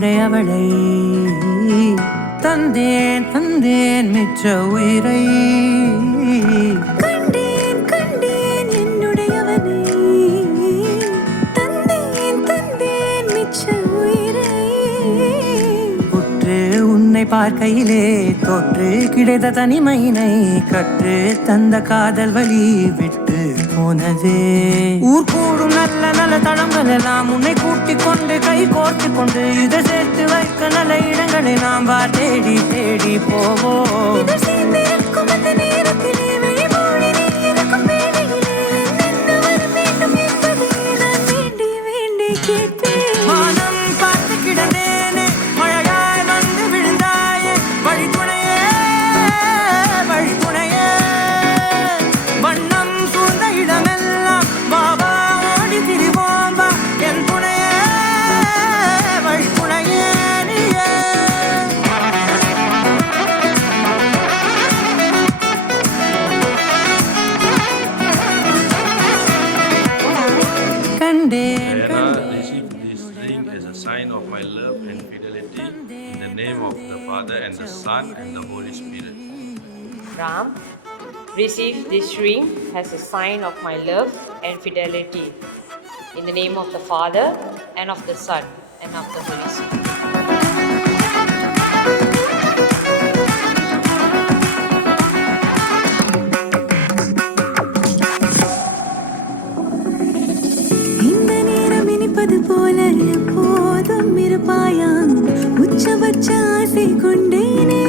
என்னுடையவளை தந்தேன் தந்தேன் மிச்ச உயிரை கண்டேன் கண்டேன் என்னுடையவனை தந்தேன் தந்தேன் மிச்ச உயிரை உற்று உன்னை பார்க்கையிலே தோற்று கிடைத்த தனிமையினை கற்று தந்த காதல் வழி விட்டு போனதே ஊர் கூடும் நல்ல நல்ல தளங்கள் எல்லாம் உன்னை கூட்டிக் கொண்டு கை கோர்த்து கொண்டு இதை சேர்த்து வைக்க நல்ல இடங்களை நாம் வா தேடி தேடி போவோம் இதழ் சேர்ந்திருக்கும் அந்த நேரத்திலே விழிமூடி நீ இருக்கும் வேளையிலே என்ன வர வேண்டும் என்பதை நான் வேண்டி வேண்டி கேட்பேன் வானம் பார்த்து கிடந்தேனே மழையாய் வந்து விழுந்தாயே வழித்துணையே வழித்துணையே வண்ணம் சூழ்ந்த இடமெல்லாம் பாபா ஓடி திரிவோம் வா என் துணையே வழித்துணையே நீயே கண்டேன் Diana received this ring as a sign of my love and fidelity in the name of the Father and the Son and the Holy Spirit. Ram, receive this ring as a sign of my love and fidelity. In the name of the Father, and of the Son, and of the Holy Spirit. இந்த நேரம் இனிப்பது போல எப்போதும் இருப்பாயா உச்சபட்ச ஆசை கொண்டேனே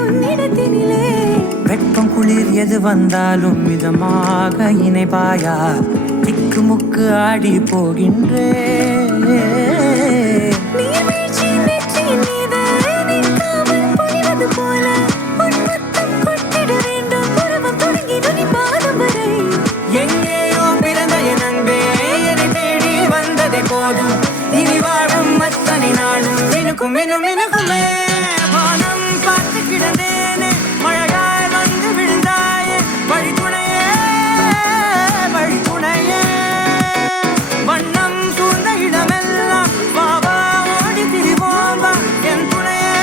உன்னிடத்தினிலே வெட்கம் குளிர் எது வந்தாலும் மிதமாக இணைப்பாயா திக்கு முக்கு ஆடி போகின்றே நீர்வீழ்ச்சி நெற்றியின் மீது நிற்காமல் பொழிவது போல உன் முத்தம் கொட்டிட வேண்டும் உருவம் தொடங்கி நுனி பாதம் வரை எங்கேயோ பிறந்த என் அன்பே என்னை தேடி வந்ததே போதும் இனி வாழும் அத்தனை நாளும் மினுக்கும் மினுக்குமே வானம் பார்த்து கிடந்தேனே மழையாய் வந்து விழுந்தாயே வழித்துணையே வழித்துணையே வண்ணம் சூழ்ந்த இடமெல்லாம் பாபா ஓடி திரிவோம் வா என் துணையே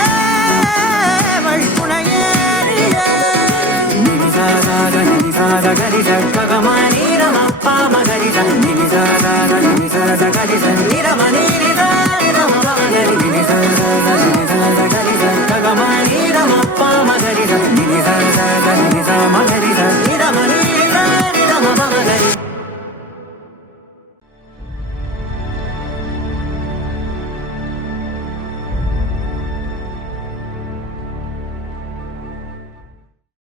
வழித்துணையே நீயே நினிசாத கரிச ககமானி ரமப்பா மகரிச நினிசாத கரிச நிரமணி